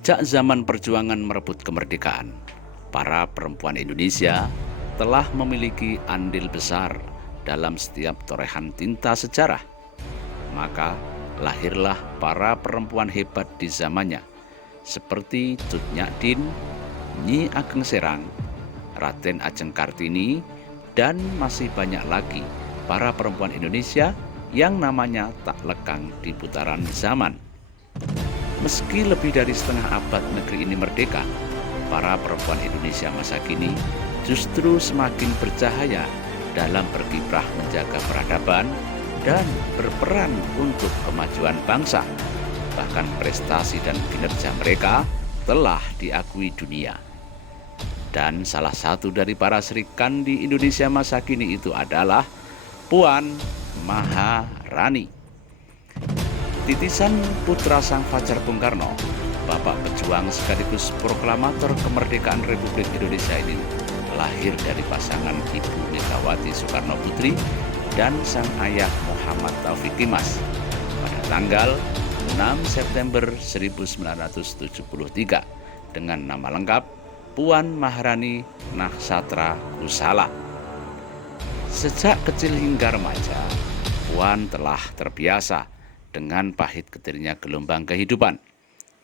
Sejak zaman perjuangan merebut kemerdekaan, para perempuan Indonesia telah memiliki andil besar dalam setiap torehan tinta sejarah. Maka lahirlah para perempuan hebat di zamannya, seperti Tut Nyak Dien, Nyi Ageng Serang, Raden Ajeng Kartini, dan masih banyak lagi para perempuan Indonesia yang namanya tak lekang di putaran zaman. Meski lebih dari setengah abad negeri ini merdeka, para perempuan Indonesia masa kini justru semakin bercahaya dalam berkiprah menjaga peradaban dan berperan untuk kemajuan bangsa. Bahkan prestasi dan kinerja mereka telah diakui dunia. Dan salah satu dari para Sri Kandi Indonesia masa kini itu adalah Puan Maharani. Titisan putra sang fajar Bung Karno, bapak pejuang sekaligus proklamator kemerdekaan Republik Indonesia ini lahir dari pasangan Ibu Megawati Soekarno Putri dan sang ayah Muhammad Taufik Kimas pada tanggal 6 September 1973 dengan nama lengkap Puan Maharani Naksatra Kusala. Sejak kecil hingga remaja, Puan telah terbiasa dengan pahit getirnya gelombang kehidupan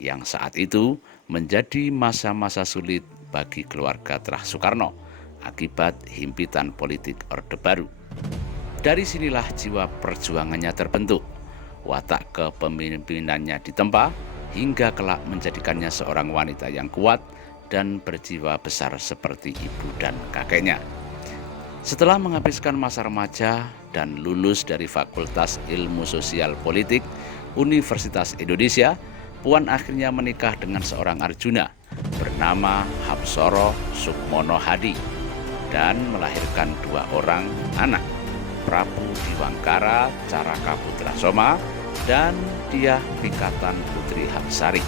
yang saat itu menjadi masa-masa sulit bagi keluarga Terah Soekarno akibat himpitan politik Orde Baru. Dari sinilah jiwa perjuangannya terbentuk, watak kepemimpinannya ditempa hingga kelak menjadikannya seorang wanita yang kuat dan berjiwa besar seperti ibu dan kakeknya. Setelah menghabiskan masa remaja dan lulus dari Fakultas Ilmu Sosial Politik Universitas Indonesia, Puan akhirnya menikah dengan seorang Arjuna bernama Hapsoro Sukmono Hadi dan melahirkan 2 orang anak, Prabu Diwangkara Caraka Putra Soma dan Diah Pikatan Putri Hapsari.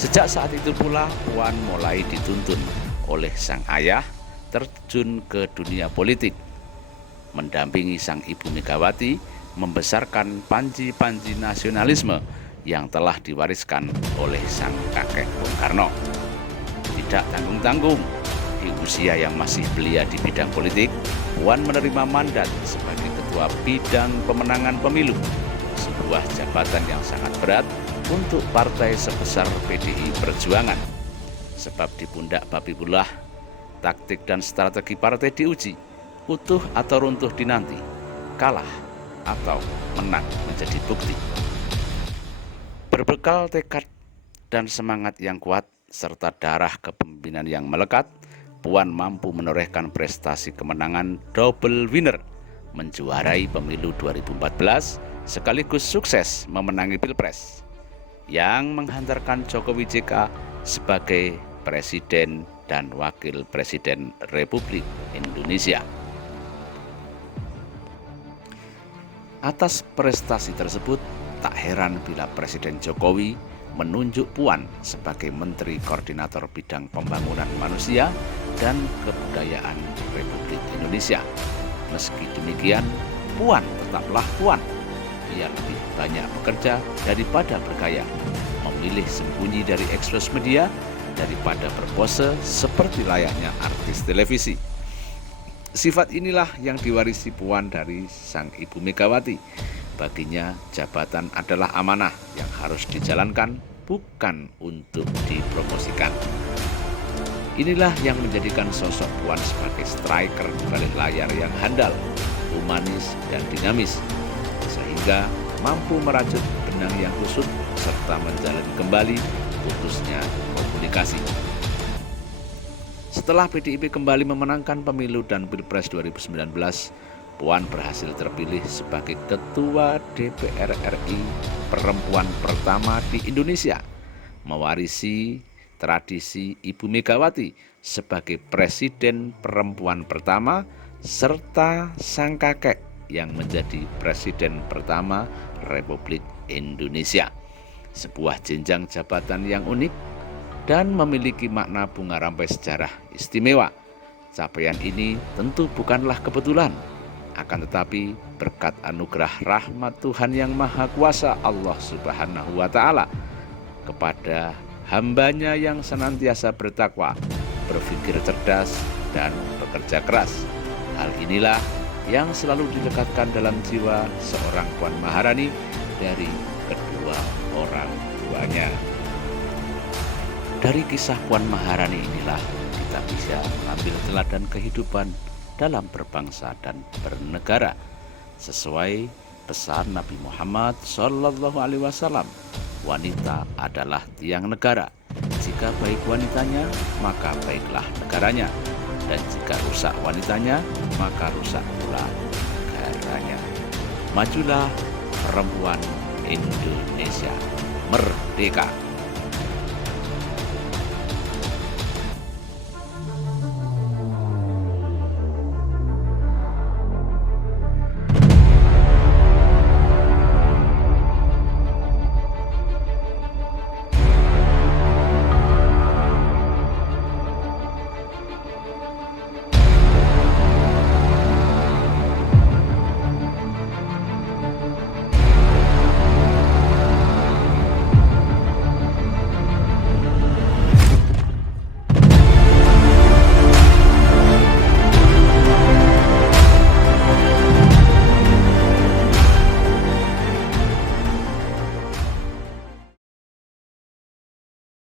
Sejak saat itu pula Puan mulai dituntun oleh sang ayah terjun ke dunia politik, mendampingi sang ibu Megawati membesarkan panji-panji nasionalisme yang telah diwariskan oleh sang kakek Bung Karno. Tidak tanggung-tanggung, di usia yang masih belia di bidang politik, Puan menerima mandat sebagai Ketua Bidang Pemenangan Pemilu, sebuah jabatan yang sangat berat untuk partai sebesar PDI Perjuangan. Sebab di pundak Babibullah, taktik dan strategi partai diuji, utuh atau runtuh dinanti, kalah atau menang menjadi bukti. Berbekal tekad dan semangat yang kuat serta darah kepemimpinan yang melekat, Puan mampu menorehkan prestasi kemenangan double winner, menjuarai pemilu 2014 sekaligus sukses memenangi Pilpres yang menghantarkan Jokowi JK sebagai Presiden dan Wakil Presiden Republik Indonesia. Atas prestasi tersebut, tak heran bila Presiden Jokowi menunjuk Puan sebagai Menteri Koordinator Bidang Pembangunan Manusia dan Kebudayaan Republik Indonesia. Meski demikian, Puan tetaplah Puan. Ia lebih banyak bekerja daripada bergaya, memilih sembunyi dari ekspos media daripada berpose seperti layaknya artis televisi. Sifat inilah yang diwarisi Puan dari sang ibu Megawati. Baginya jabatan adalah amanah yang harus dijalankan, bukan untuk dipromosikan. Inilah yang menjadikan sosok Puan sebagai striker di balik layar yang handal, humanis, dan dinamis, sehingga mampu merajut benang yang kusut serta menjalani kembali putusnya komunikasi. Setelah PDIP kembali memenangkan pemilu dan Pilpres 2019, Puan berhasil terpilih sebagai Ketua DPR RI perempuan pertama di Indonesia, mewarisi tradisi Ibu Megawati sebagai Presiden perempuan pertama serta sang kakek yang menjadi Presiden pertama Republik Indonesia. Sebuah jenjang jabatan yang unik dan memiliki makna bunga rampai sejarah istimewa. Capaian ini tentu bukanlah kebetulan, akan tetapi berkat anugerah rahmat Tuhan Yang Maha Kuasa Allah Subhanahu wa Ta'ala kepada hambanya yang senantiasa bertakwa, berpikir cerdas, dan bekerja keras. Hal inilah yang selalu dilekatkan dalam jiwa seorang Puan Maharani dari kedua orang tuanya. Dari kisah Puan Maharani inilah kita bisa mengambil teladan kehidupan dalam berbangsa dan bernegara sesuai pesan Nabi Muhammad SAW. Wanita adalah tiang negara. Jika baik wanitanya, maka baiklah negaranya. Dan jika rusak wanitanya, maka rusak pula negaranya. Majulah perempuan Indonesia, merdeka!